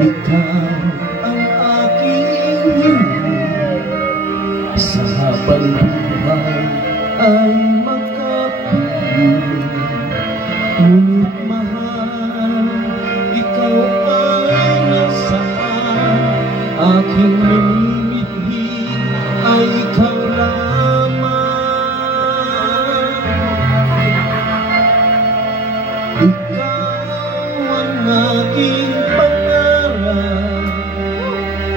Ikaw ang aking hiling, sa habang buhay ay makapiling. Ngunit mahal, ikaw ay nasaan? Aking minimithi ay ikaw lamang. Ikaw ang aking pangarap,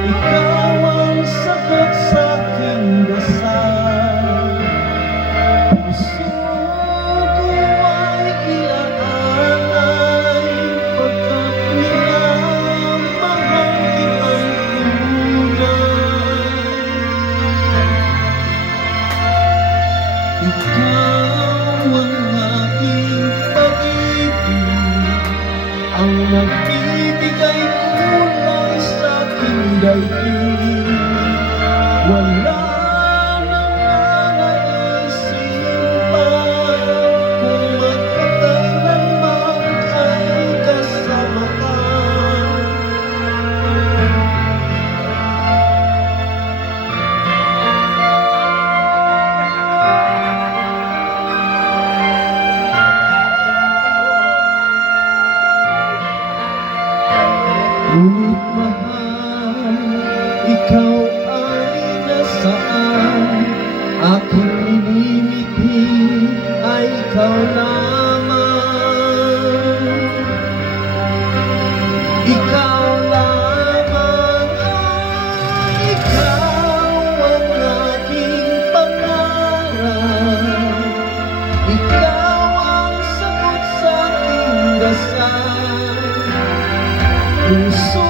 ikaw ang sagot sa aking dasal. Puso ko ay iaalay, pagkat minamahal kitang tunay. Ikaw ang aking pag-ibig, ang nagbibigay kulay sa aking daigdig. Wala nang nanaisip pa kung magpakailanman ay kasama ka. Ngunit mahal, ikaw ay nasaan? Aking minimithi ay ikaw lamang. Ikaw lamang, ikaw ang aking pangarap, ikaw ang sagot sa aking dasal. Puso